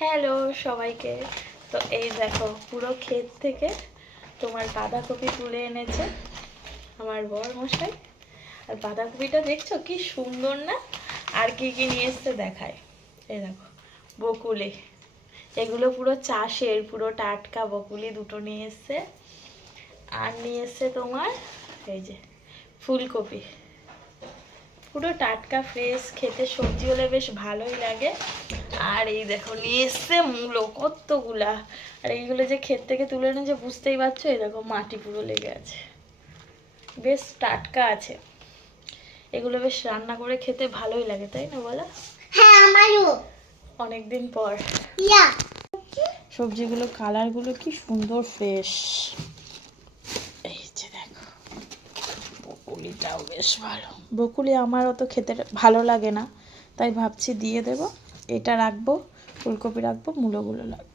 Hello সবাইকে। তো এই দেখো পুরো ক্ষেত থেকে তোমার বাঁধাকপি তুলে এনেছে আমার বর মশাই। আর বাঁধাকপিটা দেখছো কি সুন্দর না? আর কি কি নিয়ে এসছে দেখায়। এই দেখো বকুলি, এগুলো পুরো চাষের, পুরো টাটকা বকুলি দুটো নিয়ে এসছে। আর নিয়ে এসছে তোমার এই যে ফুলকপি, পুরো টাটকা ফ্রেশ, খেতে সবজি হলে বেশ ভালোই লাগে। আর এই দেখো নিয়ে এসছে মূলো কতগুলা। আর এইগুলো যে ক্ষেত থেকে তুলে এনেছে বুঝতেই পারছো, এই দেখো মাটি পুরো লেগে আছে, বেশ টাটকা আছে। এগুলো বেশ রান্না করে খেতে ভালোই লাগে, তাই না বলো? হ্যাঁ আমারও। অনেকদিন পর ইয়া সবজিগুলো কালারগুলো কি সুন্দর ফ্রেশ। এই যে দেখো বকুলিটাও বেশ ভালো। বকুলি আমার অত খেতে ভালো লাগে না, তাই ভাবছি দিয়ে দেব। এটা রাখবো, ফুলকপি রাখবো, মূলোগুলো রাখবো।